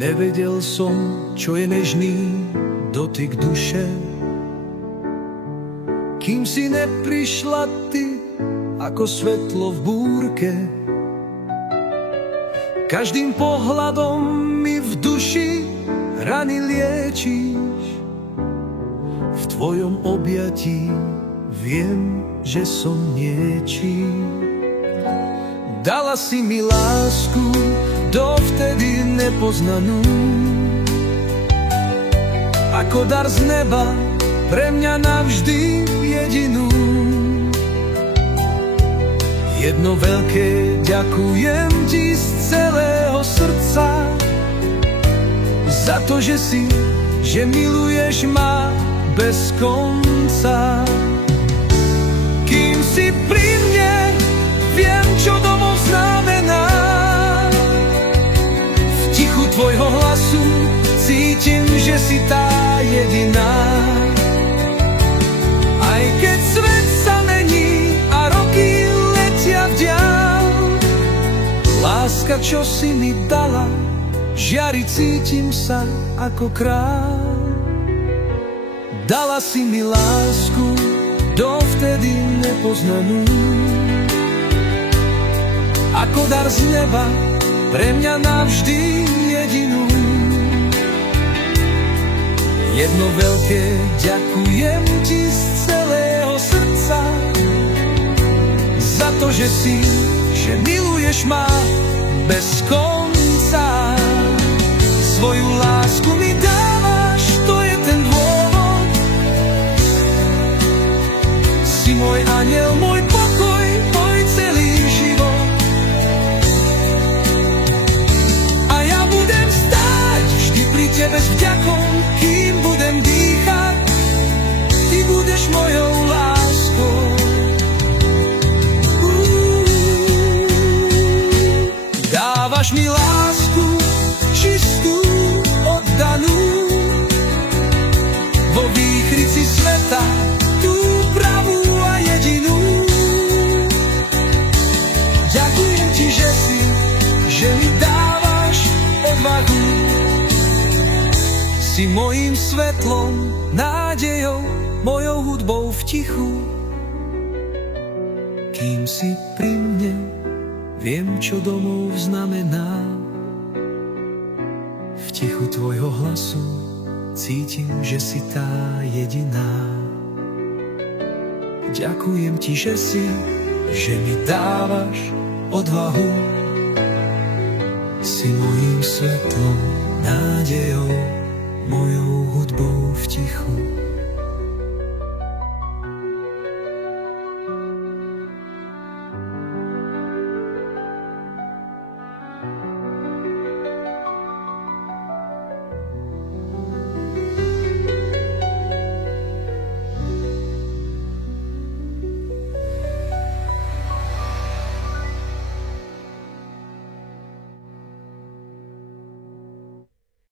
Nevedel som, čo je nežný dotyk duše, kým si neprišla ty ako svetlo v búrke. Každým pohľadom mi v duši rany liečíš. V tvojom objatí viem, že som niečím. Dala si mi lásku dovtedy nepoznanú, ako dar z neba, pre mňa navždy jedinú. Jedno veľké ďakujem ti z celého srdca za to, že miluješ ma bez konca. Kým si pri mne, viem, čo domov znamená. V tichu tvojho hlasu cítim, že si tá jediná. Aj keď svet sa mení a roky letia vďal, láska, čo si mi dala, žiari, cítim sa ako král. Dala si mi lásku dovtedy nepoznanú, ako dar z neba, pre mňa navždy jedinú. Jedno veľké ďakujem ti z celého srdca za to, že miluješ ma bez konca. Svoju lásku mi dávaš, to je ten dôvod. Si môj anjel, môj pokoj, môj celý život. A ja budem stáť vždy pri tebe s vďakou, kým budem dýchať, ty budeš mojou láskou. Dávaš mi lásku čistú, oddanú, vo výchrici sveta, tú pravú a jedinú. Ďakujem ti, že mi dávaš odvahu. Si mojím svetlom, nádejou, mojou hudbou v tichu. Kým si pri mne, viem, čo domov znamená. V tichu tvojho hlasu cítim, že si tá jediná. Ďakujem ti, že mi dávaš odvahu. Si mojím svetlom, nádejou, mojou hudbou v tichu.